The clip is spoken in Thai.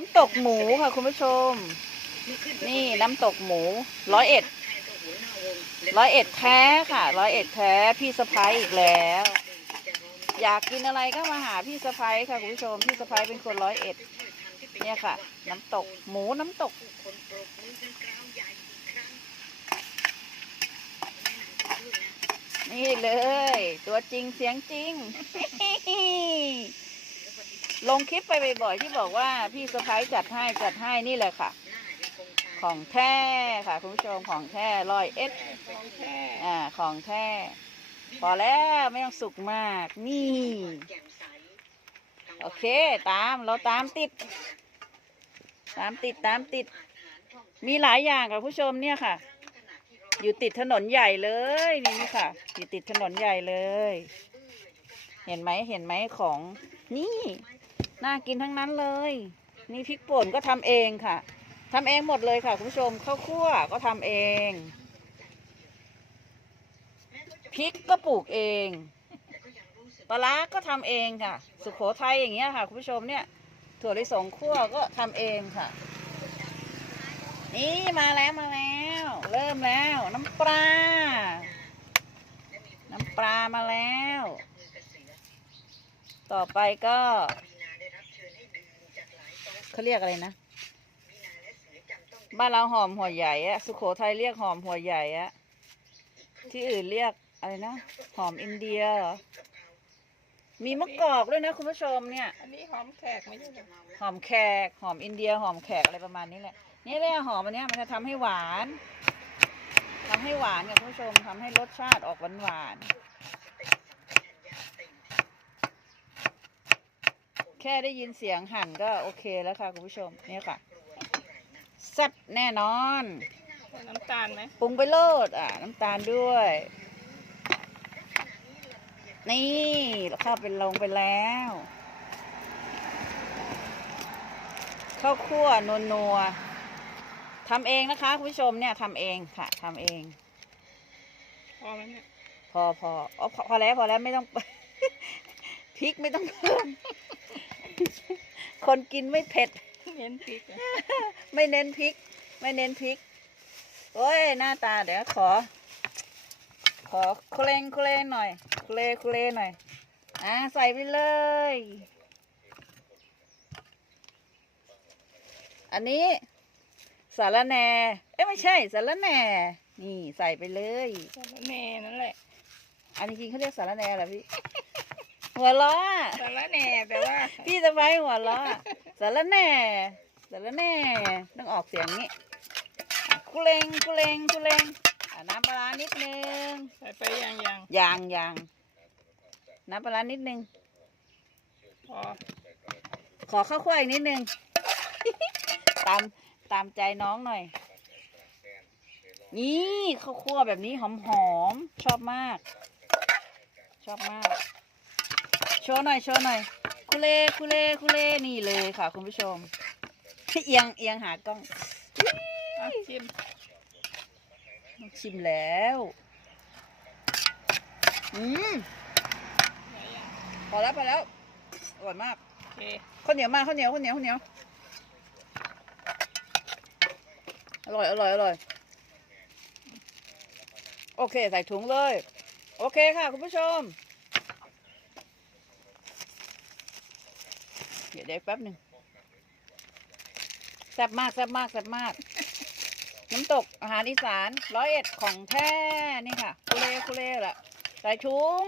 น้ำตกหมูค่ะคุณผู้ชม นี่น้ำตกหมูร้อยเอ็ดร้อยเอ็ดแท้ค่ะร้อยเอ็ดแท้พี่สะพ้ายอีกแล้ว อยากกินอะไรก็มาหาพี่สะพ้ายค่ะคุณผู้ชมพี่สะพ้ายเป็นคนร้อยเอ็ดเนี่ยค่ะ น้ำตกหมูน้ำตกนี่เลย ตัวจริงเสียงจริง ลงคลิปไปบ่อยๆที่บอกว่าพี่สะพ้ายจัดให้จัดให้นี่แหละค่ะ ของแท้ค่ะคุณผู้ชมของแท้ร้อยเอ็ดอ่าของแท้พอแล้วไม่ต้องสุกมากนี่ โอเคตามเราตามติด ตามติดตามติด มีหลายอย่างค่ะผู้ชมเนี่ยค่ะ อยู่ติดถนนใหญ่เลยนี่ค่ะ อยู่ติดถนนใหญ่เลย เห็นไหมเห็นไหมของนี่ น่ากินทั้งนั้นเลย นี่พริกป่นก็ทำเองค่ะทำเองหมดเลยค่ะคุณผู้ชมข้าวคั่วก็ทำเองพริกก็ปลูกเองปลาก็ทำเองค่ะ สุโขทัยอย่างเงี้ยค่ะคุณผู้ชมเนี่ย ถั่วลิสงคั่วก็ทำเองค่ะ นี่มาแล้วมาแล้ว เริ่มแล้ว น้ำปลาน้ำปลามาแล้ว ต่อไปก็ เขาเรียกอะไรนะ บ้านเราหอมหัวใหญ่อะสุโขทัยเรียกหอมหัวใหญ่อะที่อื่นเรียกอะไรนะ หอมอินเดียเหรอ มีมะกอกด้วยนะคุณผู้ชมเนี่ย อันนี้หอมแขกไม่ใช่เหรอหอมแขก หอมอินเดีย หอมแขกอะไรประมาณนี้แหละ นี่แหละหอมอันเนี้ยมันจะทำให้หวานทำให้หวานกับคุณผู้ชมทำให้รสชาติออกหวานหวานๆแค่ได้ยินเสียงหั่นก็โอเคแล้วค่ะคุณผู้ชมเนี่ยค่ะแซ่บแน่นอนใส่น้ำตาลไหมปรุงไปโลดอะ น้ำตาลด้วย นี่ข้าวเป็นลงไปแล้วข้าวคั่วนัวนัวๆทำเองนะคะคุณผู้ชมเนี่ยทำเองค่ะทำเอง พอไหมเนี่ยพอพออ๋อพอพอแล้วพอแล้วไม่ต้องพริกไม่ต้องเพิ่ม คนกินไม่เผ็ด เน้นพริกอะไม่เน้นพริก ไม่เน้นพริก โอ้ย หน้าตาเดี๋ยวขอ ขอเคลงเคลงหน่อยเคลเคลหน่อย อะใส่ไปเลย อันนี้สารแหน่ เอ้ยไม่ใช่สารแหน่ นี่ใส่ไปเลยสารแหน่นั่นแหละ อันนี้จริงเขาเรียกสารแหน่เหรอพี่ หัวล้อสารแหน่แปลว่าพี่สะพ้ายหัวล้อสารแหน่สารแหน่ต้องออกเสียงนี้คุเลงคุเลงคุเลงอะน้ำปลาร้านิดนึงใส่ไปยังยังยางยางน้ำปลาร้านิดนึงพอขอข้าวคั่วอีกนิดนึง ตามตามใจน้องหน่อย นี่ข้าวคั่วแบบนี้หอมหอมๆชอบมาก ชอบมาก โชว์หน่อยโชว์หน่อยคุเลคุเลคุเลนี่เลยค่ะ คุณผู้ชมเอียงเอียงหากล้องอะชิมชิมแล้วอืมไหนยังพอแล้วพอแล้วอร่อยมากโอเคข้าวเหนียวมากข้าวเหนียวข้าวเหนียวข้าวเหนียว อร่อยอร่อยอร่อย โอเค ใส่ถุงเลย โอเคค่ะ คุณผู้ชม ดี๋ยวเด็กแป๊บหนึ่งแซ่บมากแซ่บมากแซ่บมาก น้ำตกอาหารอีสานร้อยเอ็ดของแท้นี่ค่ะคุเลคุเลละใส่ชุง